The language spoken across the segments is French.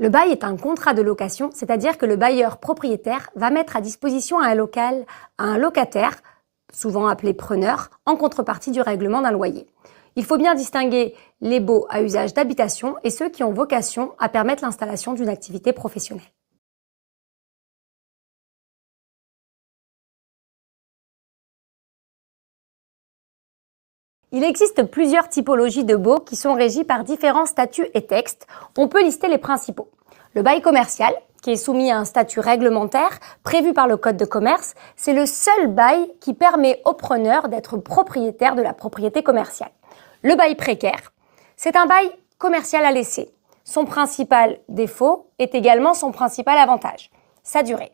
Le bail est un contrat de location, c'est-à-dire que le bailleur propriétaire va mettre à disposition un local à un locataire, souvent appelé preneur, en contrepartie du règlement d'un loyer. Il faut bien distinguer les baux à usage d'habitation et ceux qui ont vocation à permettre l'installation d'une activité professionnelle. Il existe plusieurs typologies de baux qui sont régis par différents statuts et textes. On peut lister les principaux. Le bail commercial, qui est soumis à un statut réglementaire prévu par le Code de commerce, c'est le seul bail qui permet au preneur d'être propriétaire de la propriété commerciale. Le bail précaire, c'est un bail commercial à laisser. Son principal défaut est également son principal avantage, sa durée.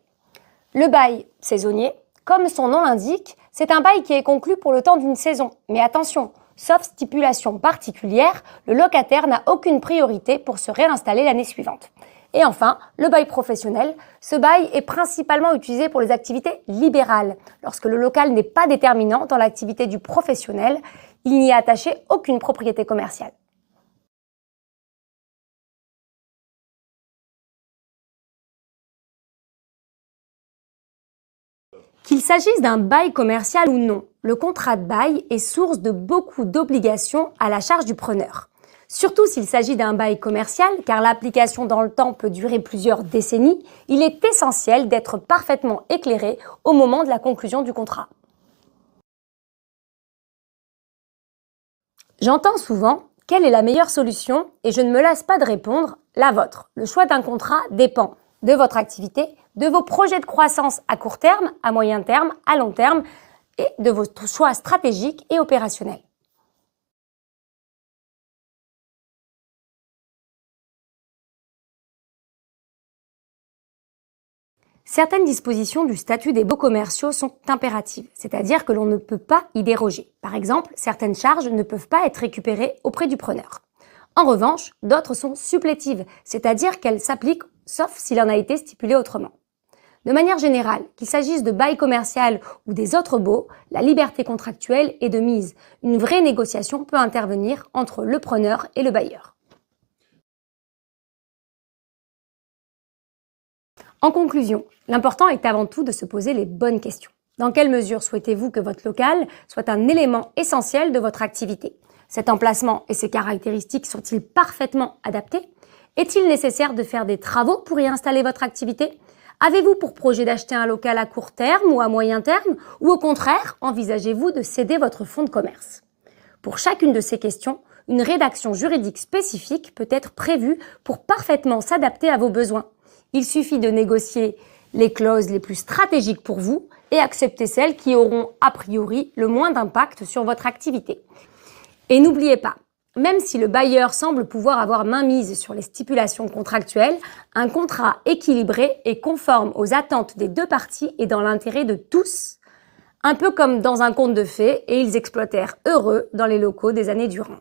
Le bail saisonnier, comme son nom l'indique, c'est un bail qui est conclu pour le temps d'une saison. Mais attention, sauf stipulation particulière, le locataire n'a aucune priorité pour se réinstaller l'année suivante. Et enfin, le bail professionnel. Ce bail est principalement utilisé pour les activités libérales. Lorsque le local n'est pas déterminant dans l'activité du professionnel, il n'y est attaché aucune propriété commerciale. Qu'il s'agisse d'un bail commercial ou non, le contrat de bail est source de beaucoup d'obligations à la charge du preneur. Surtout s'il s'agit d'un bail commercial, car l'application dans le temps peut durer plusieurs décennies, il est essentiel d'être parfaitement éclairé au moment de la conclusion du contrat. J'entends souvent « quelle est la meilleure solution ?» et je ne me lasse pas de répondre « la vôtre ». Le choix d'un contrat dépend de votre activité, de vos projets de croissance à court terme, à moyen terme, à long terme et de vos choix stratégiques et opérationnels. Certaines dispositions du statut des baux commerciaux sont impératives, c'est-à-dire que l'on ne peut pas y déroger. Par exemple, certaines charges ne peuvent pas être récupérées auprès du preneur. En revanche, d'autres sont supplétives, c'est-à-dire qu'elles s'appliquent sauf s'il en a été stipulé autrement. De manière générale, qu'il s'agisse de bail commercial ou des autres baux, la liberté contractuelle est de mise. Une vraie négociation peut intervenir entre le preneur et le bailleur. En conclusion, l'important est avant tout de se poser les bonnes questions. Dans quelle mesure souhaitez-vous que votre local soit un élément essentiel de votre activité? Cet emplacement et ses caractéristiques sont-ils parfaitement adaptés? Est-il nécessaire de faire des travaux pour y installer votre activité? Avez-vous pour projet d'acheter un local à court terme ou à moyen terme? Ou au contraire, envisagez-vous de céder votre fonds de commerce? Pour chacune de ces questions, une rédaction juridique spécifique peut être prévue pour parfaitement s'adapter à vos besoins. Il suffit de négocier les clauses les plus stratégiques pour vous et accepter celles qui auront a priori le moins d'impact sur votre activité. Et n'oubliez pas, même si le bailleur semble pouvoir avoir mainmise sur les stipulations contractuelles, un contrat équilibré et conforme aux attentes des deux parties est dans l'intérêt de tous, un peu comme dans un conte de fées, et ils exploitèrent heureux dans les locaux des années durant.